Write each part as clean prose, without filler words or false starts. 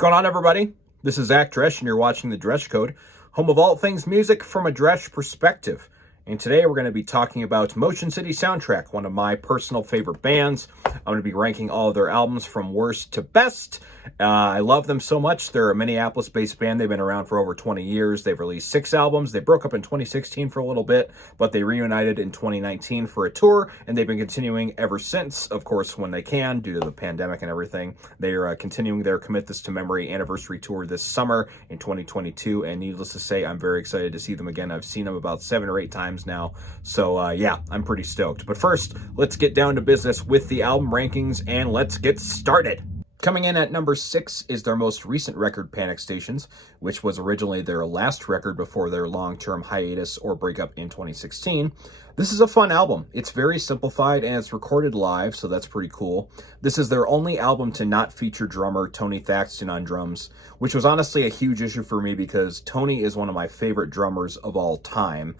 going on, everybody? This is Dresch, and you're watching the Dresch Code, home of all things music from a Dresch perspective. And today we're going to be talking about Motion City Soundtrack, one of my personal favorite bands. I'm going to be ranking all of their albums from worst to best. I love them so much. They're a Minneapolis-based band. They've been around for over 20 years. They've released 6 albums. They broke up in 2016 for a little bit, but they reunited in 2019 for a tour, and they've been continuing ever since, of course, when they can, due to the pandemic and everything. They are continuing their Commit This to Memory anniversary tour this summer in 2022, and needless to say, I'm very excited to see them again. I've seen them about 7 or 8 times now, so yeah, I'm pretty stoked. But first, let's get down to business with the album rankings, and let's get started. Coming in at number 6 is their most recent record, Panic Stations, which was originally their last record before their long-term hiatus or breakup in 2016. This is a fun album. It's very simplified and it's recorded live, so that's pretty cool. This is their only album to not feature drummer Tony Thaxton on drums, which was honestly a huge issue for me because Tony is one of my favorite drummers of all time.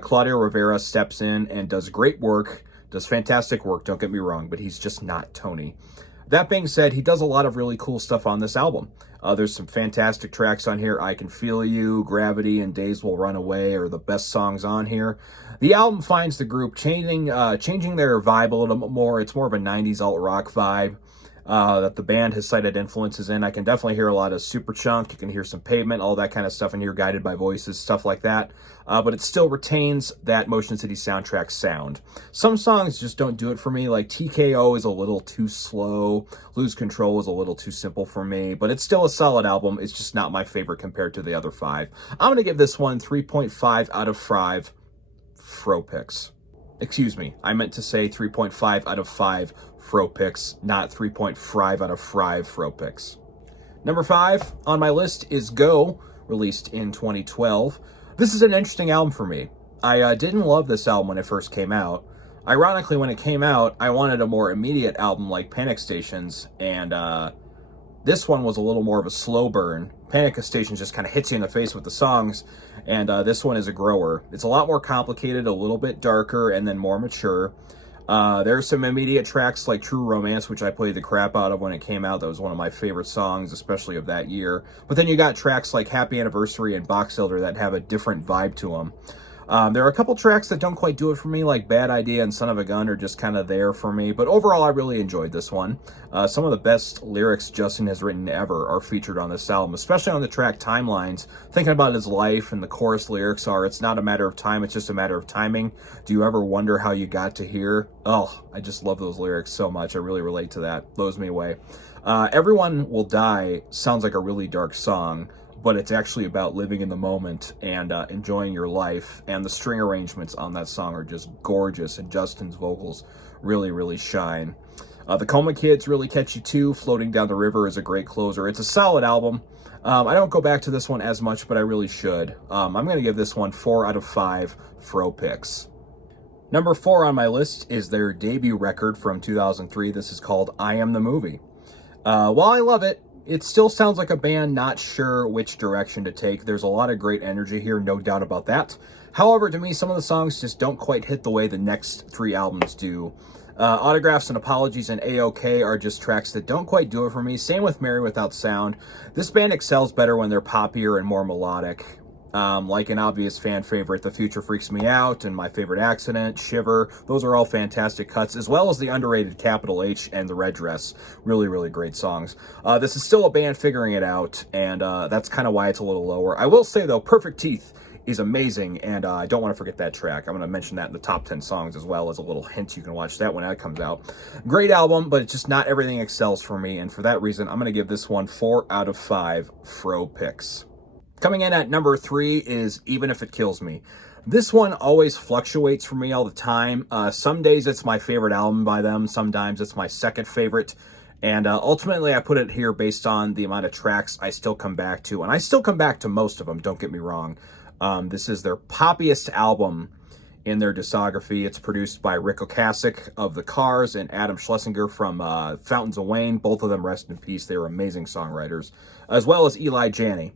Claudio Rivera steps in and does great work, does fantastic work, don't get me wrong, but he's just not Tony. That being said, he does a lot of really cool stuff on this album. There's some fantastic tracks on here. I Can Feel You, Gravity, and Days Will Run Away are the best songs on here. The album finds the group changing their vibe a little bit more. It's more of a 90s alt-rock vibe that the band has cited influences in. I can definitely hear a lot of Superchunk. You can hear some Pavement, all that kind of stuff in here, Guided by Voices, stuff like that. But it still retains that Motion City Soundtrack sound. Some songs just don't do it for me, like TKO is a little too slow, Lose Control is a little too simple for me, but it's still a solid album. It's just not my favorite compared to the other 5. I'm going to give this one 3.5 out of 5 Fro picks. Excuse me, I meant to say 3.5 out of 5 Fro picks, not 3.5 out of 5 Fro picks. Number 5 on my list is Go, released in 2012. This is an interesting album for me. I didn't love this album when it first came out. Ironically, when it came out, I wanted a more immediate album like Panic Stations, and this one was a little more of a slow burn. Panic Stations just kind of hits you in the face with the songs, and this one is a grower. It's a lot more complicated, a little bit darker, and then more mature. There's some immediate tracks like True Romance, which I played the crap out of when it came out. That was one of my favorite songs, especially of that year. But then you got tracks like Happy Anniversary and Box Elder that have a different vibe to them. There are a couple tracks that don't quite do it for me, like Bad Idea and Son of a Gun are just kind of there for me. But overall, I really enjoyed this one. Some of the best lyrics Justin has written ever are featured on this album, especially on the track Timelines. Thinking about his life, and the chorus lyrics are, "It's not a matter of time, it's just a matter of timing. Do you ever wonder how you got to here?" Oh, I just love those lyrics so much. I really relate to that. Blows me away. Everyone Will Die sounds like a really dark song, but it's actually about living in the moment and enjoying your life. And the string arrangements on that song are just gorgeous, and Justin's vocals really, really shine. The Coma Kids really catchy too. Floating Down the River is a great closer. It's a solid album. I don't go back to this one as much, but I really should. I'm going to give this one 4 out of 5 Fro picks. Number 4 on my list is their debut record from 2003. This is called I Am the Movie. While I love it, it still sounds like a band not sure which direction to take. There's a lot of great energy here, no doubt about that. However, to me, some of the songs just don't quite hit the way the next 3 albums do. Autographs and Apologies and A-OK are just tracks that don't quite do it for me. Same with Mary Without Sound. This band excels better when they're poppier and more melodic. Like an obvious fan favorite, The Future Freaks Me Out, and My Favorite Accident, Shiver. Those are all fantastic cuts, as well as the underrated Capital H and The Red Dress. Really, really great songs. This is still a band figuring it out, and that's kind of why it's a little lower. I will say, though, Perfect Teeth is amazing, and I don't want to forget that track. I'm going to mention that in the top 10 songs as well, as a little hint. You can watch that when that comes out. Great album, but it's just not everything excels for me, and for that reason, I'm going to give this one 4 out of 5 Fro picks. Coming in at number 3 is Even If It Kills Me. This one always fluctuates for me all the time. Some days it's my favorite album by them. Sometimes it's my second favorite. And ultimately I put it here based on the amount of tracks I still come back to. And I still come back to most of them, don't get me wrong. This is their poppiest album in their discography. It's produced by Rick Ocasek of The Cars and Adam Schlesinger from Fountains of Wayne. Both of them rest in peace. They were amazing songwriters. As well as Eli Janney.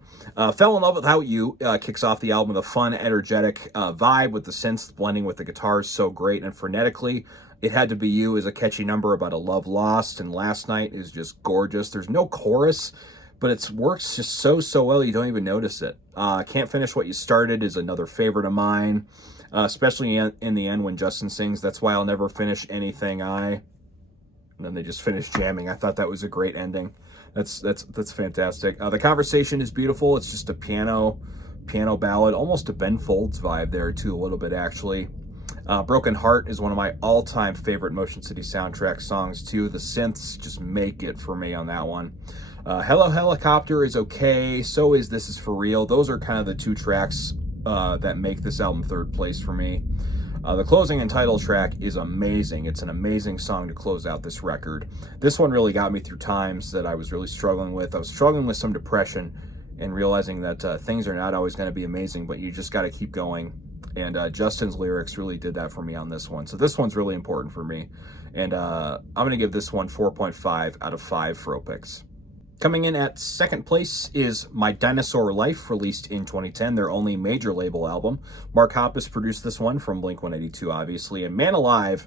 Fell in Love Without You kicks off the album with a fun, energetic vibe with the synths blending with the guitars so great and frenetically. It Had to Be You is a catchy number about a love lost, and Last Night is just gorgeous. There's no chorus, but it works just so well you don't even notice it. Can't Finish What You Started is another favorite of mine, especially in the end when Justin sings, "That's why I'll never finish anything and then they just finish jamming. I thought that was a great ending. That's fantastic. The Conversation is beautiful. It's just a piano ballad, almost a Ben Folds vibe there too, a little bit actually. Broken Heart is one of my all-time favorite Motion City soundtrack songs too. The synths just make it for me on that one. Hello Helicopter is okay. So is This Is For Real. Those are kind of the two tracks that make this album third place for me. The closing and title track is amazing. It's an amazing song to close out this record. This one really got me through times that I was really struggling with. I was struggling with some depression and realizing that things are not always going to be amazing, but you just got to keep going. And Justin's lyrics really did that for me on this one. So this one's really important for me. And I'm going to give this one 4.5 out of 5 Fro picks. Coming in at second place is My Dinosaur Life, released in 2010, their only major label album. Mark Hoppus produced this one from Blink-182, obviously. And man alive,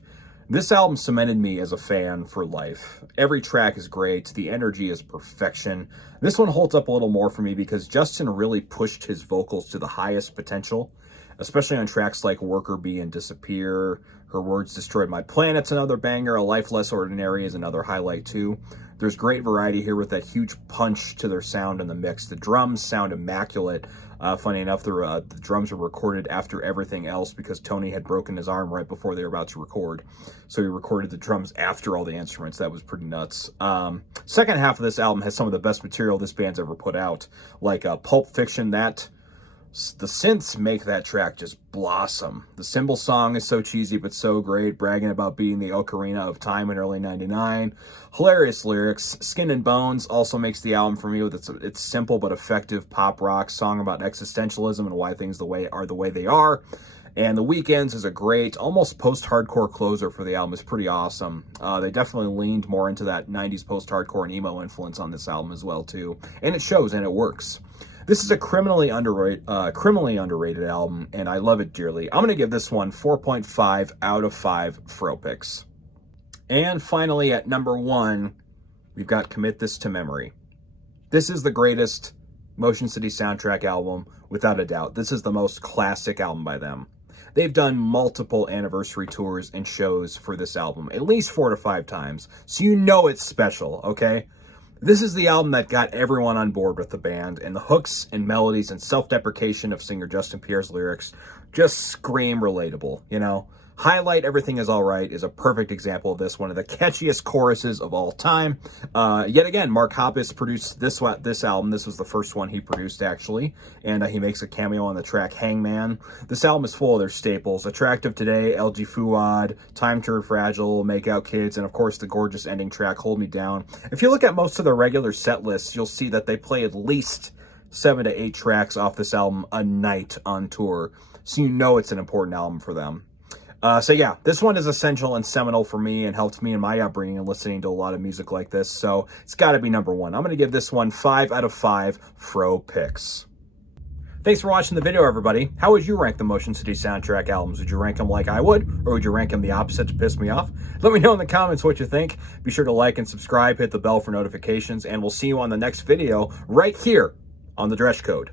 this album cemented me as a fan for life. Every track is great. The energy is perfection. This one holds up a little more for me because Justin really pushed his vocals to the highest potential, especially on tracks like Worker Bee and Disappear. Her Words Destroyed My Planet's another banger. A Life Less Ordinary is another highlight too. There's great variety here with that huge punch to their sound in the mix. The drums sound immaculate. Funny enough, the drums were recorded after everything else because Tony had broken his arm right before they were about to record. So he recorded the drums after all the instruments. That was pretty nuts. Second half of this album has some of the best material this band's ever put out, like Pulp Fiction. The synths make that track just blossom. The Symbol song is so cheesy but so great, bragging about being the Ocarina of Time in early 99. Hilarious lyrics. Skin and Bones also makes the album for me with its simple but effective pop rock song about existentialism and why things are the way they are. And The Weekends is a great, almost post-hardcore closer for the album. It's pretty awesome. They definitely leaned more into that 90s post-hardcore and emo influence on this album as well too. And it shows and it works. This is a criminally underrated album, and I love it dearly. I'm going to give this one 4.5 out of 5 Fro picks. And finally, at number 1, we've got Commit This to Memory. This is the greatest Motion City soundtrack album, without a doubt. This is the most classic album by them. They've done multiple anniversary tours and shows for this album, at least 4 to 5 times, so you know it's special, okay? This is the album that got everyone on board with the band, and the hooks and melodies and self-deprecation of singer Justin Pierre's lyrics just scream relatable, you know? Highlight Everything Is Alright is a perfect example of this, one of the catchiest choruses of all time. Yet again, Mark Hoppus produced this album. This was the first one he produced, actually, and he makes a cameo on the track Hangman. This album is full of their staples: Attractive Today, LG Fuad, Time Turned Fragile, Make Out Kids, and of course the gorgeous ending track, Hold Me Down. If you look at most of their regular set lists, you'll see that they play at least 7 to 8 tracks off this album a night on tour, so you know it's an important album for them. So yeah, this one is essential and seminal for me and helped me in my upbringing and listening to a lot of music like this, so it's got to be number 1. I'm going to give this one 5 out of 5 Fro picks. Thanks for watching the video, everybody. How would you rank the Motion City soundtrack albums? Would you rank them like I would, or would you rank them the opposite to piss me off? Let me know in the comments what you think. Be sure to like and subscribe, hit the bell for notifications, and we'll see you on the next video right here on the Dresch Code.